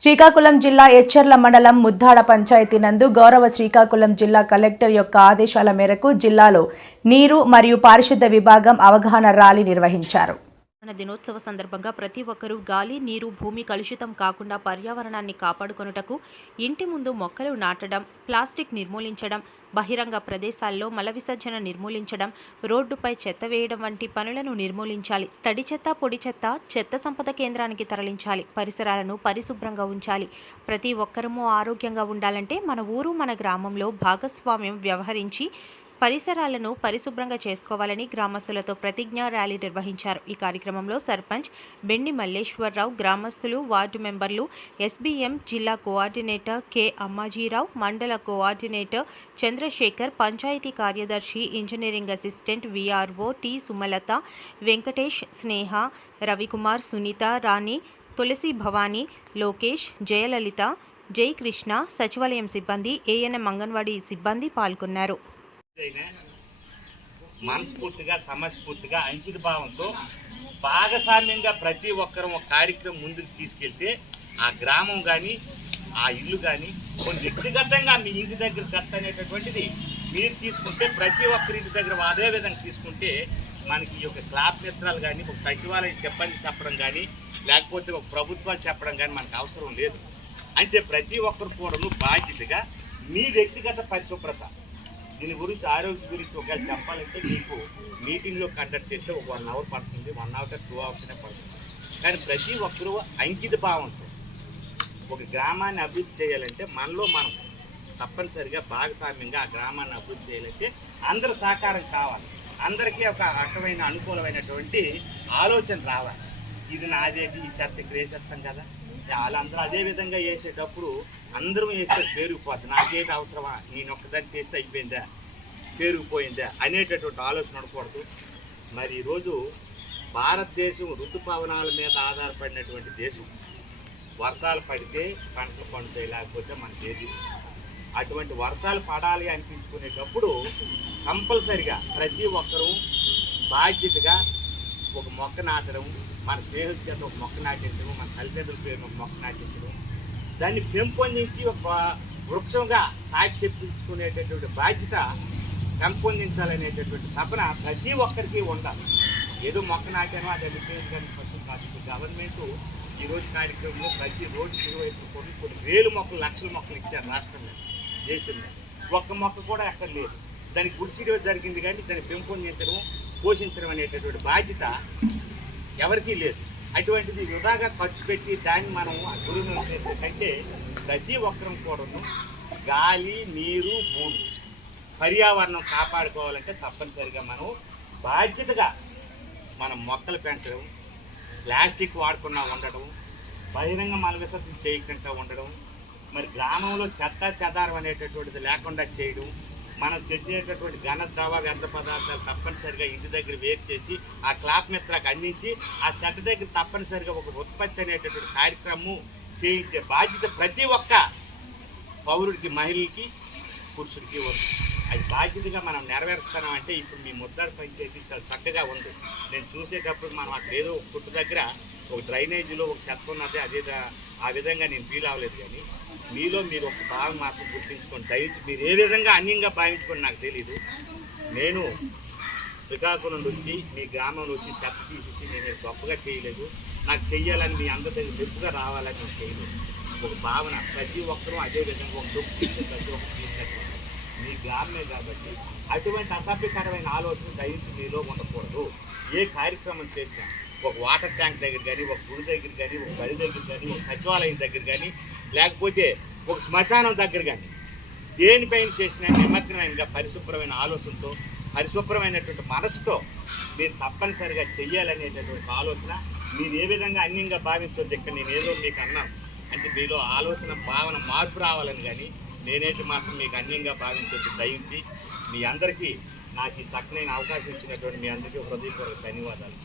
శ్రీకాకుళం జిల్లా ఎచ్చెర్ల మండలం ముద్దాడ పంచాయతీ నందు గౌరవ శ్రీకాకుళం జిల్లా కలెక్టర్ యొక్క ఆదేశాల మేరకు జిల్లాలో నీరు మరియు పారిశుద్ధ విభాగం అవగాహన ర్యాలీ నిర్వహించారు. దినోత్సవ సందర్భంగా ప్రతి ఒక్కరూ గాలి, నీరు, భూమి కలుషితం కాకుండా పర్యావరణాన్ని కాపాడుకొనుటకు ఇంటి ముందు మొక్కలు నాటడం, ప్లాస్టిక్ నిర్మూలించడం, బహిరంగ ప్రదేశాల్లో మల విసర్జన నిర్మూలించడం, రోడ్డుపై చెత్త వేయడం వంటి పనులను నిర్మూలించాలి. తడి చెత్త, పొడి చెత్త చెత్త సంపద కేంద్రానికి తరలించాలి. పరిసరాలను పరిశుభ్రంగా ఉంచాలి. ప్రతి ఒక్కరూ ఆరోగ్యంగా ఉండాలంటే మన ఊరు, మన గ్రామంలో భాగస్వామ్యం వ్యవహరించి పరిసరాలను పరిశుభ్రంగా చేసుకోవాలని గ్రామస్తులతో ప్రతిజ్ఞా ర్యాలీ నిర్వహించారు. ఈ కార్యక్రమంలో సర్పంచ్ బెండి మల్లేశ్వరరావు, గ్రామస్తులు, వార్డు మెంబర్లు, ఎస్బీఎం జిల్లా కోఆర్డినేటర్ కె అమ్మాజీరావు, మండల కోఆర్డినేటర్ చంద్రశేఖర్, పంచాయతీ కార్యదర్శి, engineering assistant VRO T Sumalatha, Venkatesh, Sneha, Ravikumar, Sunitha, Rani, Tulasi, Bhavani, Lokesh, Jayalalitha, Jayakrishna, సచివాలయం సిబ్బంది, ఏఎన్ఎం అంగన్వాడీ సిబ్బంది పాల్గొన్నారు. మనస్ఫూర్తిగా సమస్ఫూర్తిగా అంకిత భావంతో భాగస్వామ్యంగా ప్రతి ఒక్కరూ ఒక కార్యక్రమం ముందుకు తీసుకెళ్తే ఆ గ్రామం కానీ ఆ ఇల్లు కానీ కొన్ని వ్యక్తిగతంగా మీ ఇంటి దగ్గర చెత్త అనేటటువంటిది మీరు తీసుకుంటే ప్రతి ఒక్కరి ఇంటి దగ్గర అదే విధంగా తీసుకుంటే మనకి ఈ యొక్క క్లాప్ మిత్రాలు కానీ ఒక సచివాలయం చెప్పడం కానీ లేకపోతే ఒక ప్రభుత్వాలు చెప్పడం కానీ మనకు అవసరం లేదు. అంటే ప్రతి ఒక్కరు కూడా బాధ్యతగా మీ వ్యక్తిగత పరిశుభ్రత దీని గురించి ఆరోగ్య గురించి ఒకవేళ చెప్పాలంటే మీకు మీటింగ్లో కండక్ట్ చేస్తే ఒక 1 అవర్ పడుతుంది, 1 అవర్ 2 అవర్స్నే పడుతుంది. కానీ ప్రతి ఒక్కరూ అంకిత భావంతో ఒక గ్రామాన్ని అభివృద్ధి చేయాలంటే మనలో మనం తప్పనిసరిగా భాగస్వామ్యంగా ఆ గ్రామాన్ని అభివృద్ధి చేయాలంటే అందరి సహకారం కావాలి. అందరికీ ఒక రకమైన అనుకూలమైనటువంటి ఆలోచన రావాలి. ఇది నాదేది, ఈ చెత్త ఇక్కడ వేసేస్తాం కదా, వాళ్ళందరూ అదే విధంగా వేసేటప్పుడు అందరం వేస్తే పేరుకుపోద్ది. నాకేది అవసరమా, నేను ఒక్కదాన్ని చేస్తే అయిపోయిందా, పేరుకుపోయిందా అనేటటువంటి ఆలోచన ఉండకూడదు. మరి ఈరోజు భారతదేశం ఋతుపవనాల మీద ఆధారపడినటువంటి దేశం. వర్షాలు పడితే పంటలు పండుతాయి, లేకపోతే మనకి ఏది. అటువంటి వర్షాలు పడాలి అనిపించుకునేటప్పుడు కంపల్సరిగా ప్రతి ఒక్కరూ బాధ్యతగా ఒక మొక్క నాటడం, మన స్నేహితుల చేత ఒక మొక్క నాటించడం, మన తల్లిదండ్రుల పేరున ఒక మొక్క నాటించడం, దాన్ని పెంపొందించి ఒక వృక్షంగా సాక్షి చెప్పించుకునేటటువంటి బాధ్యత పెంపొందించాలనేటటువంటి తపన ప్రతి ఒక్కరికి ఉండాలి. ఏదో మొక్క నాటానో అది పేరు కానీ ఫస్ట్ కాదు. గవర్నమెంట్ ఈరోజు కార్యక్రమంలో ప్రతి రోజు ఇరువైపు కొన్ని వేలు మొక్కలు, లక్షల మొక్కలు ఇచ్చారు రాష్ట్రంలో, దేశంలో. ఒక్క మొక్క కూడా ఎక్కడ లేదు. దానికి గుడిసిడి జరిగింది, కానీ దాన్ని పెంపొందించడం, పోషించడం అనేటటువంటి బాధ్యత ఎవరికీ లేదు. అటువంటిది వృధాగా ఖర్చు పెట్టి దాన్ని మనం గురువు కంటే ప్రతి ఒక్కరం కూడాను గాలి, నీరు, భూమి, పర్యావరణం కాపాడుకోవాలంటే తప్పనిసరిగా మనం బాధ్యతగా మనం మొక్కలు పెంచడం, ప్లాస్టిక్ వాడకుండా ఉండడం, బహిరంగ మల విసర్జన చేయకుండా ఉండడం, మరి గ్రామంలో చెత్త చెదారం అనేటటువంటిది లేకుండా చేయడం, మనం తెచ్చేటటువంటి ఘన ద్రవ వ్యర్థ పదార్థాలు తప్పనిసరిగా ఇంటి దగ్గర వేరు చేసి ఆ క్లాప్ మిత్రకు అందించి ఆ చెత్త దగ్గర తప్పనిసరిగా ఒక ఉత్పత్తి అనేటటువంటి కార్యక్రమం చేయించే బాధ్యత ప్రతి ఒక్క పౌరుడికి, మహిళకి, పురుషుడికి వస్తుంది. అది బాధ్యతగా మనం నెరవేరుస్తున్నామంటే ఇప్పుడు మీ ముద్దాడ పంచాయతీ చాలా చక్కగా ఉంది. నేను చూసేటప్పుడు మనం అక్కడ ఏదో ఒక పుట్టు దగ్గర ఒక డ్రైనేజీలో ఒక చెత్త ఉన్నది, అదే ఆ విధంగా నేను ఫీల్ అవ్వలేదు. కానీ మీలో మీరు ఒక భావం మాత్రం గుర్తించుకొని దయచేసి మీరు ఏ విధంగా అన్యంగా భావించుకొని నాకు తెలీదు. నేను శ్రీకాకుళం నుంచి మీ గ్రామం నుంచి చెత్త తీసేసి నేను గొప్పగా చేయలేదు. నాకు చెయ్యాలని మీ అందరి దగ్గర మెప్పుగా రావాలని నేను చేయలేదు. ఒక భావన ప్రతి ఒక్కరూ అదే విధంగా ఒక డొక్కు తీసే ప్రతి ఒక్కరు తీసుకెళ్ళాలి. మీ గ్రామమే కాబట్టి అటువంటి అసభ్యకరమైన ఆలోచన దయచేసి మీలో ఉండకూడదు. ఏ కార్యక్రమం చేసినా ఒక వాటర్ ట్యాంక్ దగ్గర కానీ, ఒక గుడి దగ్గర కానీ, ఒక బడి దగ్గర కానీ, ఒక సచివాలయం దగ్గర కానీ, లేకపోతే ఒక శ్మశానం దగ్గర కానీ, దేనిపైన చేసినా నిమగ్నమైనగా పరిశుభ్రమైన ఆలోచనతో, పరిశుభ్రమైనటువంటి మనసుతో మీరు తప్పనిసరిగా చెయ్యాలనేటటువంటి ఆలోచన. మీరు ఏ విధంగా అన్యంగా భావించవద్దు. ఇక్కడ నేను ఏదో మీకు అన్నాను అంటే మీలో ఆలోచన భావన మార్పు రావాలని, కానీ నేనేంటి మాత్రం మీకు అన్యంగా భావించవద్దు. దయించి మీ అందరికీ నాకు ఈ చక్కనైన అవకాశం ఇచ్చినటువంటి మీ అందరికీ హృదయపూర్వక ధన్యవాదాలు.